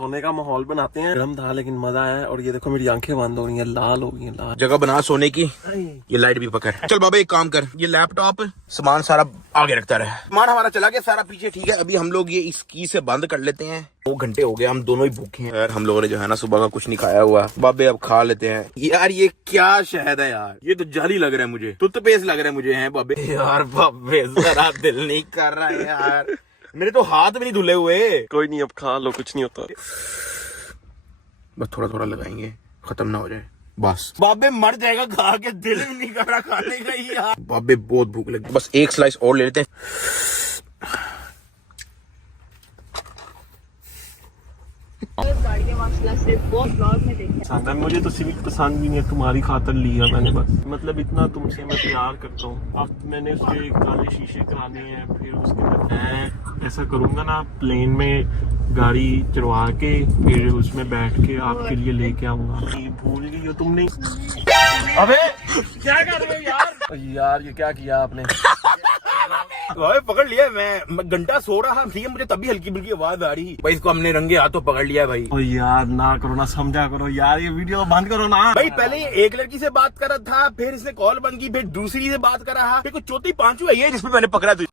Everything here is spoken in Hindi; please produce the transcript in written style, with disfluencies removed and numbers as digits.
सोने का माहौल बनाते हैं। गर्म था लेकिन मजा आया। और ये देखो मेरी आंखें बंद हो गई हैं, लाल हो गई हैं, लाल। जगह बना सोने की। ये लाइट भी पकड़। चल बाबा एक काम कर, ये लैपटॉप सामान सारा आगे रखता रहे। सामान हमारा चला गया सारा पीछे, ठीक है। अभी हम लोग ये इस की से बंद कर लेते हैं। 2 घंटे हो गए, हम दोनों ही भूखे हैं यार। हम लोगों ने जो है ना सुबह का कुछ नहीं खाया हुआ। बाबे अब खा लेते हैं यार। ये क्या शहद है यार, ये तो जाली लग रहा है मुझे, टूथपेस्ट लग रहा है मुझे। है बाबे यार, बाबे जरा दिल नहीं कर रहा है यार। मेरे तो हाथ भी नहीं धुले हुए। कोई नहीं, अब खा लो, कुछ नहीं होता। बस थोड़ा थोड़ा लगाएंगे, खत्म ना हो जाए बस। बाबे मर जाएगा खा के, दिल भी नहीं कर रहा खाने का ही यार। बाबे बहुत भूख लगी, बस एक स्लाइस और ले लेते हैं। मुझे तो सिविक पसंद भी नहीं है, तुम्हारी खातर लिया मैंने बस। मतलब इतना तुमसे मैं प्यार करता हूँ। अब मैंने उसके काले शीशे कराने हैं, फिर उसके बाद मैं ऐसा करूंगा ना, प्लेन में गाड़ी चढ़वा के फिर उसमें बैठ के आपके लिए लेके आऊंगा। भूल गई हो तुमने। अबे क्या कर रहे हो यार? यार ये क्या किया आपने? पकड़ लिया। मैं घंटा सो रहा ठीक है, मुझे तभी हल्की बुल्की आवाज आ रही भाई। इसको हमने रंगे हाथों पकड़ लिया भाई। ओ यार ना करो ना, समझा करो यार, ये वीडियो बंद करो ना भाई। पहले ये एक लड़की से बात कर रहा था, फिर इसने कॉल बंद की, फिर दूसरी से बात कर रहा, फिर कुछ चौथी पांचवी है जिसमें मैंने पकड़ा।